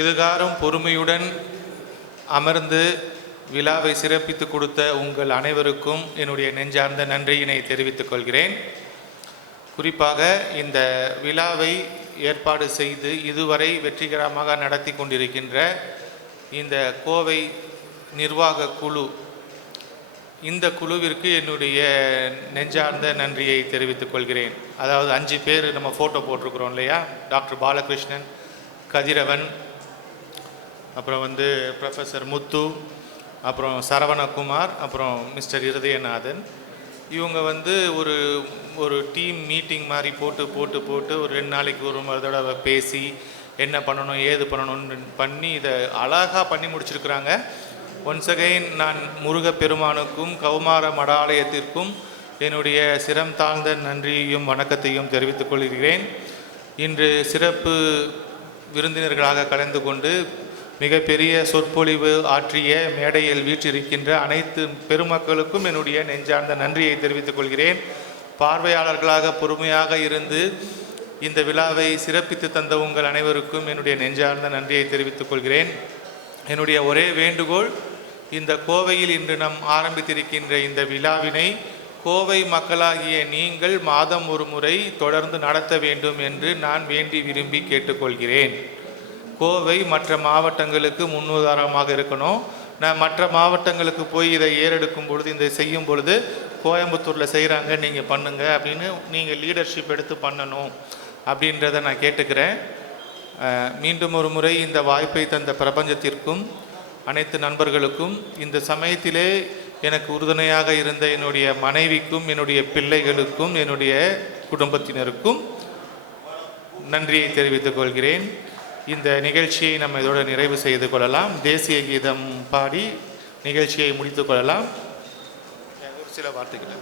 இதுகாரும் பொறுமையுடன் அமர்ந்து விழாவை சிறப்பித்து கொடுத்த உங்கள் அனைவருக்கும் என்னுடைய நெஞ்சார்ந்த நன்றியினை தெரிவித்துக் கொள்கிறேன். குறிப்பாக இந்த விழாவை ஏற்பாடு செய்து இதுவரை வெற்றிகரமாக நடத்தி கொண்டிருக்கின்ற இந்த கோவை நிர்வாக குழு, இந்த குழுவிற்கு என்னுடைய நெஞ்சார்ந்த நன்றியை தெரிவித்துக் கொள்கிறேன். அதாவது 5 பேர் நம்ம ஃபோட்டோ போட்டிருக்கிறோம் இல்லையா, டாக்டர் பாலகிருஷ்ணன், கதிரவன், அப்புறம் ப்ரொஃபஸர் முத்து, அப்புறம் சரவணகுமார், அப்புறம் மிஸ்டர் இருதயநாதன். இவங்க ஒரு டீம் மீட்டிங் மாதிரி போட்டு ஒரு 2 நாளைக்கு ஒரு தடவை பேசி என்ன பண்ணணும் ஏது பண்ணணும்னு பண்ணி இதை அழகாக பண்ணி முடிச்சிருக்கிறாங்க. ஒன்ஸ் அகைன் நான் முருகப்பெருமானுக்கும் கௌமார மடாலயத்திற்கும் என்னுடைய சிரம் தாழ்ந்த நன்றியையும் வணக்கத்தையும் தெரிவித்துக் கொள்கிறேன். இன்று சிறப்பு விருந்தினர்களாக கலந்து கொண்டு மிகப்பெரிய சொற்பொழிவு ஆற்றிய மேடையில் வீற்றிருக்கின்ற அனைத்து பெருமக்களுக்கும் என்னுடைய நெஞ்சார்ந்த நன்றியை தெரிவித்துக் கொள்கிறேன். பார்வையாளர்களாக பொறுமையாக இருந்து இந்த விழாவை சிறப்பித்து தந்த உங்கள் அனைவருக்கும் என்னுடைய நெஞ்சார்ந்த நன்றியை தெரிவித்துக் கொள்கிறேன். என்னுடைய ஒரே வேண்டுகோள், இந்த கோவையில் இன்று நாம் ஆரம்பித்திருக்கின்ற இந்த விழாவினை கோவை மக்களாகிய நீங்கள் மாதம் ஒரு முறை தொடர்ந்து நடத்த வேண்டும் என்று நான் வேண்டி விரும்பி கேட்டுக்கொள்கிறேன். கோவை மற்ற மாவட்டங்களுக்கு முன்னுதாரணமாக இருக்கணும். நான் மற்ற மாவட்டங்களுக்கு போய் இதை ஏறெடுக்கும் பொழுது, இதை செய்யும் பொழுது கோயம்புத்தூரில் செய்கிறாங்க நீங்கள் பண்ணுங்கள் அப்படின்னு நீங்கள் லீடர்ஷிப் எடுத்து பண்ணணும் அப்படின்றத நான் கேட்டுக்கிறேன். மீண்டும் ஒரு முறை இந்த வாய்ப்பை தந்த பிரபஞ்சத்திற்கும் அனைத்து நண்பர்களுக்கும், இந்த சமயத்திலே எனக்கு உறுதுணையாக இருந்த என்னுடைய மனைவிக்கும் என்னுடைய பிள்ளைகளுக்கும் என்னுடைய குடும்பத்தினருக்கும் நன்றியை தெரிவித்துக் கொள்கிறேன். இந்த நிகழ்ச்சியை நம்ம இதோடு நிறைவு செய்து கொள்ளலாம். தேசிய கீதம் பாடி நிகழ்ச்சியை முடித்து கொள்ளலாம். ஒரு சில வார்த்தைகள்.